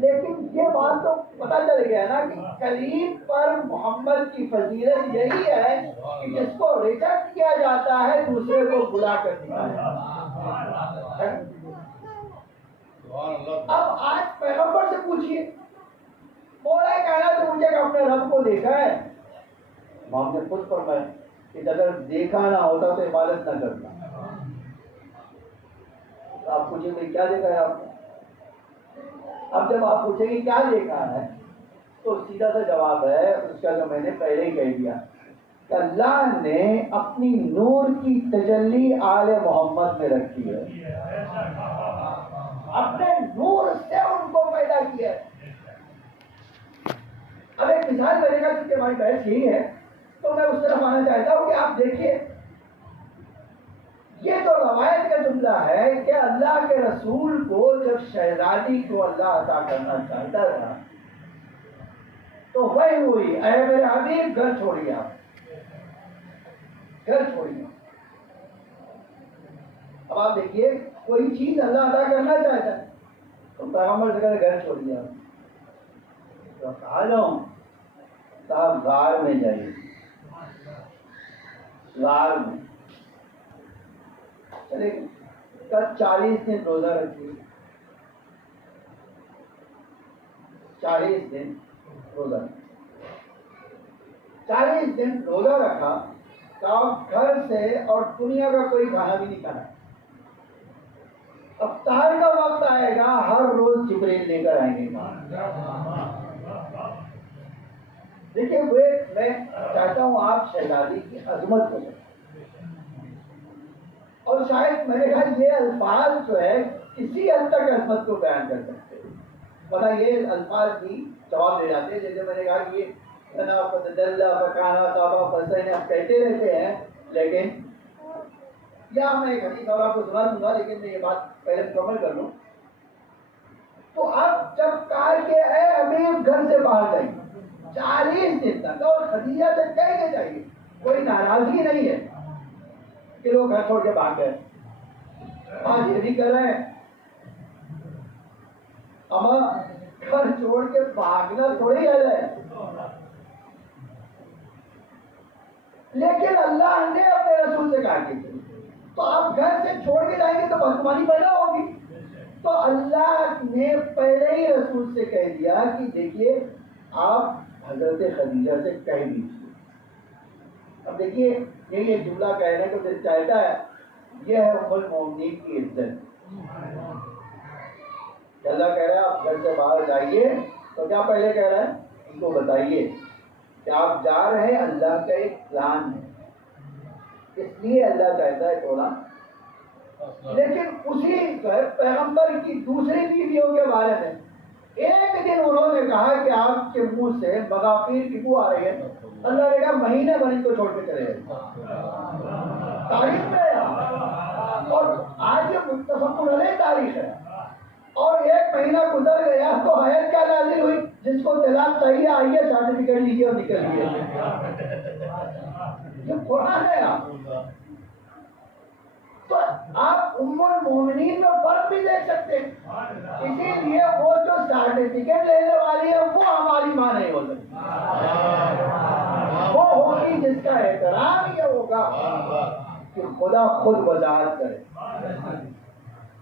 لیکن یہ بات تو پتہ چل گیا نا کہ قریب پر محمد کی فضیلت یہی ہے کہ جس کو ریجیکٹ کیا جاتا ہے دوسرے کو بلا کر دکھایا۔ اب آج پیغمبر سے پوچھیے، مولا کہنا تو مجھے کہ اپنے رب کو دیکھا ہے؟ ہم نے خود فرمایا کہ اگر دیکھا نہ ہوتا تو عبادت نہ کرتا۔ آپ پوچھیں گے کیا دیکھا ہے آپ نے؟ اب جب آپ پوچھیں گے کیا دیکھا ہے تو سیدھا سا جواب ہے اس کا جو میں نے پہلے ہی کہہ دیا کہ اللہ نے اپنی نور کی تجلی آل محمد میں رکھی ہے، اپنے نور سے ان کو پیدا کیا ہے۔ اب ایک مثال میرے گا کیونکہ ہماری بحث یہی ہے تو میں اس طرف آنا چاہتا ہوں کہ آپ دیکھیے یہ تو روایت کا جملہ ہے کہ اللہ کے رسول کو جب شہزادی کو اللہ عطا کرنا چاہتا تھا تو وہی ہوئی، اے میرے حبیب گھر چھوڑیے، آپ گھر چھوڑیے۔ اب آپ دیکھیے کوئی چیز اللہ عطا کرنا چاہتا ہے تو پیغمبر سے کہتے گھر چھوڑیے، آپ کہا جاؤں صاحب غار میں جائیے، غار میں چلے گئے، 40 دن روزہ رکھیے، 40 دن روزہ، 40 دن روزہ رکھا تو آپ گھر سے اور دنیا کا کوئی کھانا بھی نہیں کھانا۔ افطار کا وقت آئے گا ہر روز جبریل لے کر آئیں گے۔ دیکھیے میں چاہتا ہوں آپ شہزادی کی عظمت کو سمجھیں، اور شاید میں نے کہا یہ الفاظ جو ہے کسی حد تک عظمت کو بیان کر سکتے ہیں، پتہ یہ الفاظ کی جواب دے جاتے ہیں۔ جیسے میں نے کہا کہ یہ پکانا کعبہ فسین آپ کہتے رہتے ہیں، لیکن یا میں ایک حدیث اور آپ کو سنا دوں گا، لیکن میں یہ بات پہلے مکمل کر لوں۔ تو اب جب کہا کہ اے حبیب گھر سے باہر جائیے 40 دن تک، اور خدیجہ سے کہہ کے جائیے، کوئی ناراضگی نہیں ہے کہ لوگ گھر چھوڑ کے بھاگ گئے۔ آج یہ بھی کر رہے ہیں، اما گھر چھوڑ کے بھاگنا تھوڑی ہے، لیکن اللہ نے اپنے رسول سے کہا کہ تو آپ گھر سے چھوڑ کے جائیں گے تو بدگمانی پیدا ہوگی، تو اللہ نے پہلے ہی رسول سے کہہ دیا کہ دیکھیے آپ حضرت خدیجہ سے کہہ دیجیے۔ اب دیکھیے یہی ایک جملہ کہنے کو دل چاہتا ہے، یہ ہے ام المومنین کی عزت۔ اللہ کہہ رہا ہے آپ گھر سے باہر جائیے تو کیا پہلے کہہ رہا ہے ان کو بتائیے کہ آپ جا رہے ہیں، اللہ کا ایک پلان ہے، اس لیے اللہ چاہتا ہے تھوڑا۔ لیکن اسی پر پیغمبر کی دوسری بیویوں کے بارے میں ایک دن انہوں نے کہا کہ آپ کے منہ سے مغافیر کی بو آ رہی ہے، اللہ نے کہا مہینے بھر ان کو چھوڑ کے چلے گئے۔ تاریخ میں ہے اور آج یہ متفق علیہ تاریخ ہے، اور ایک مہینہ گزر گیا تو آیت کیا نازل ہوئی، جس کو طلاق چاہیے آئیے سرٹیفکیٹ لیجیے اور نکل لیجیے۔ یہ قرآن ہے۔ تو آپ ام المومنین میں فرق بھی دیکھ سکتے ہیں، اسی لیے وہ جو سرٹیفکیٹ لینے والی ہے وہ ہماری ماں نہیں ہو سکتی، وہ ہوگی جس کا احترام یہ ہوگا کہ خدا خود وضاحت کرے،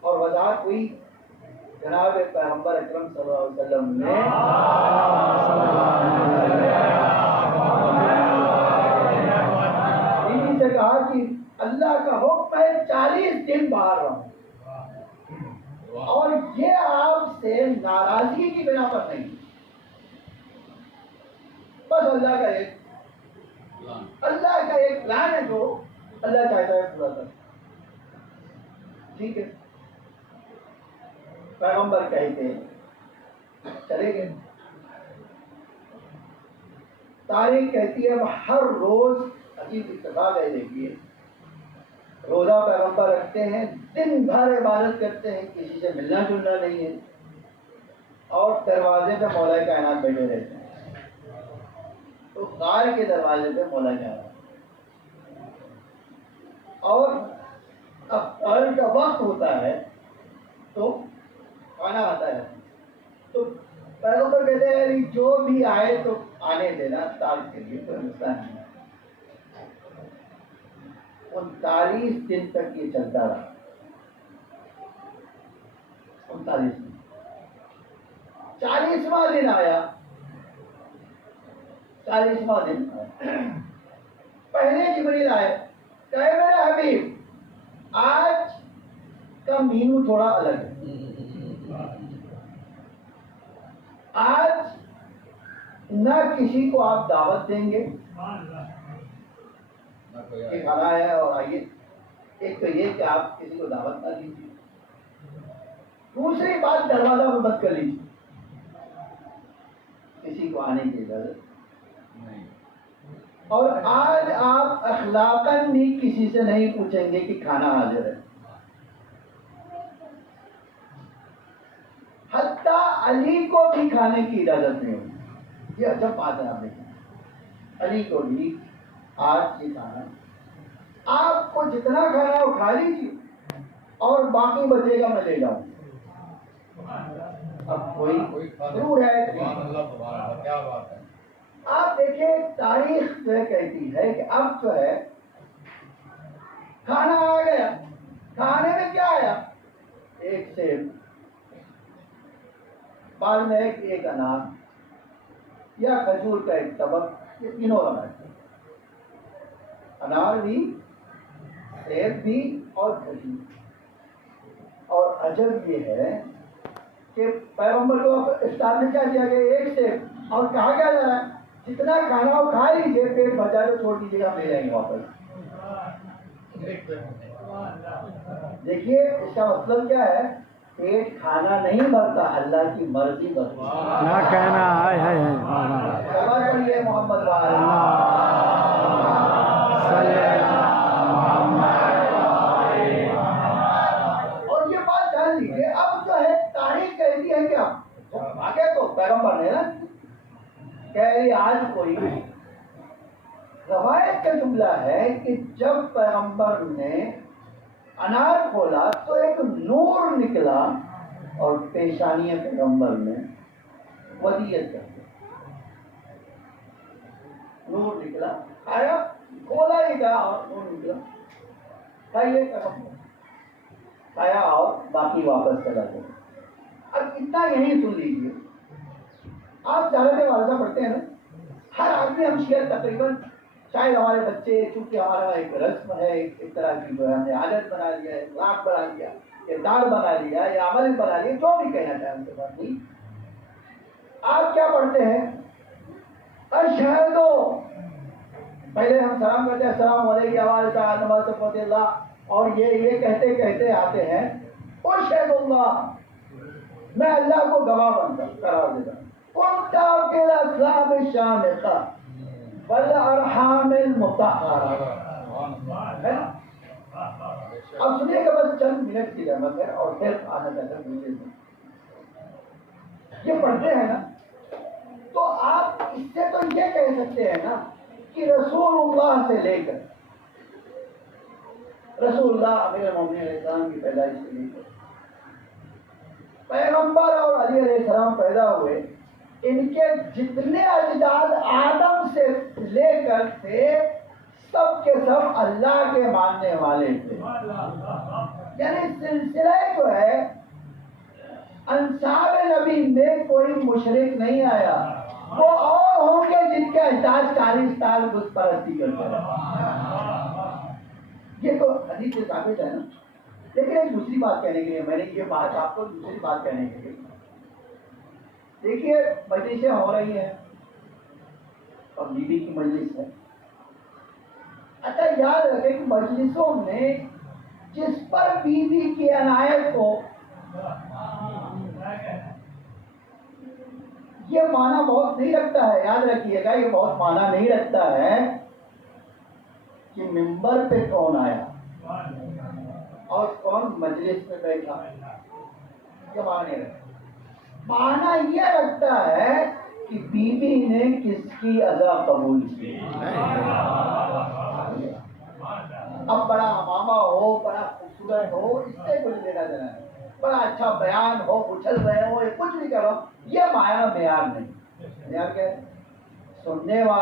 اور وضاحت ہوئی جناب پیغمبر اکرم صلی اللہ علیہ وسلم نے بیوی سے کہا کہ اللہ کا حکم ہے 40 دن باہر رہو، اور یہ آپ سے ناراضگی کی بنا پر نہیں، بس اللہ کا ایک پلان ہے جو اللہ چاہتا ہے پورا کر۔ ٹھیک ہے، پیغمبر کہتے ہیں چلے گئے۔ تاریخ کہتی ہے ہر روز عجیب اتفاق ہے، دیکھیے روزہ پیغمبر رکھتے ہیں، دن بھر عبادت کرتے ہیں، کسی سے ملنا جلنا نہیں ہے، اور دروازے پہ مولا کائنات بیٹھے رہتے ہیں۔ تو غار کے دروازے پہ مولا کائنات، اور افطار کا وقت ہوتا ہے تو کھانا آتا ہے، تو پیغمبر کہتے ہیں جو بھی آئے تو آنے دینا، سال کے لیے کوئی مسئلہ نہیں ہے۔ 39 دن تک یہ چلتا رہا، 39 دن۔ 40واں دن آیا، 40واں دن پہلے جبریل آئے، کہے میرے حبیب آج کا مینو تھوڑا الگ ہے، آج نہ کسی کو آپ دعوت دیں گے کہ کھانا ہے اور آئیے، ایک تو یہ کہ آپ کسی کو دعوت نہ دیجیے، دوسری بات دروازہ کو بند کر لیجیے، کسی کو آنے کی اجازت نہیں، اور آج آپ اخلاقاً بھی کسی سے نہیں پوچھیں گے کہ کھانا حاضر ہے، حتیٰ علی کو بھی کھانے کی اجازت نہیں ہوگی۔ یہ عجب بات ہے، آپ دیکھیں علی کو بھی آج یہ کھانا، آپ کو جتنا کھانا ہے وہ کھا لیجیے اور باقی بچے گا میں لے جاؤں۔ اب کوئی ضرور ہے، کیا بات ہے، آپ دیکھیں تاریخ جو ہے کہتی ہے کہ اب جو ہے کھانا آ گیا، کھانے میں کیا آیا؟ ایک سیب، بعد میں ایک انار یا کھجور کا ایک طبق، یہ تینوں رہا ہے، انار بھی، سیب بھی اور کھجور۔ اور عجب یہ ہے کہ پیغمبر کو افطار میں کیا دیا گیا؟ ایک سیب، اور کہا کیا جا رہا ہے جتنا کھانا وہ کھا لیجیے، پیٹ بھر تو چھوڑ دیجیے گا، لے جائیں گے واپس۔ دیکھیے اس کا مطلب کیا ہے، پیٹ کھانا نہیں بھرتا، اللہ کی مرضی بھرتی ہے۔ نہ کہنا سمجھ پڑیے محمد اور یہ بات جان لیجیے، اب جو ہے تاریخ کہتی ہے کیا آگے تو پیغمبر نے نا کہ آج کوئی روایت کا جملہ ہے کہ جب پیغمبر نے انار کھولا تو ایک نور نکلا اور پیشانی پیغمبر نے ودیت کر دی، نور نکلا، آیا کھولا ہی تھا اور نور نکلا، کھائیے پیغمبر، کھایا اور باقی واپس چلا گیا۔ اب اتنا یہی سن لیجیے، آپ جالت والدہ پڑھتے ہیں نا، ہر آدمی ہم شیئر تقریباً، شاید ہمارے بچے، چونکہ ہمارا ایک رسم ہے، ایک طرح کی جو ہے ہم نے عادت بنا لیا ہے، اخلاق بنا لیا، کردار بنا لیا یا عمل بنا لیا، جو بھی کہنا چاہیں ان کے بات نہیں۔ آپ کیا پڑھتے ہیں؟ اشہدو، پہلے ہم سلام کرتے ہیں السلام علیکم اللہ، اور یہ کہتے کہتے آتے ہیں اشہد اللہ، میں اللہ کو گواہ بنتا قرار دیتا ہوں، کنت فی الاسلام الشامخہ والارحام المطہرہ۔ اب سنیے کہ بس چند منٹ کی رحمت ہے اور پھر آنا چاہتا ہے، یہ پڑھتے ہیں نا تو آپ اس سے تو یہ کہہ سکتے ہیں نا کہ رسول اللہ سے لے کر رسول اللہ امیر المومنین علیہ السلام کی پیدائش سے لے کر پیغمبر اور علی علیہ السلام پیدا ہوئے، ان کے جتنے اجداد آدم سے لے کر تھے سب کے سب اللہ کے ماننے والے تھے، یعنی سلسلہ جو ہے انصار نبی میں کوئی مشرک نہیں آیا، وہ اور ہوں گے جن کے اجداد 40 سال بت پرستی کرتے رہے، یہ تو حدیث سے ثابت ہے نا۔ لیکن ایک دوسری بات کہنے کے لیے میں نے یہ بات آپ کو دوسری بات کہنے کے لیے، دیکھیے مجلسیں ہو رہی ہیں اور بیوی کی مجلس ہے، اچھا یاد رکھیں کہ مجلسوں میں جس پر بیوی کی عنایت ہو، یہ معنی بہت نہیں رکھتا ہے، یاد رکھیے گا یہ بہت معنی نہیں رکھتا ہے کہ ممبر پہ کون آیا اور کون مجلس میں بیٹھا، یہ معنی نہیں رکھتا، معنی یہ رکھتا ہے کہ بیوی نے کس کی ادا قبول کی۔ اب بڑا امامہ ہو، بڑا خوبصورت ہو، اس سے کچھ لینا دینا ہے، بڑا اچھا بیان ہو، اچھل رہے ہو، یہ کچھ بھی کرو، یہ معیار نہیں. معیار کیا ہے؟ سننے والے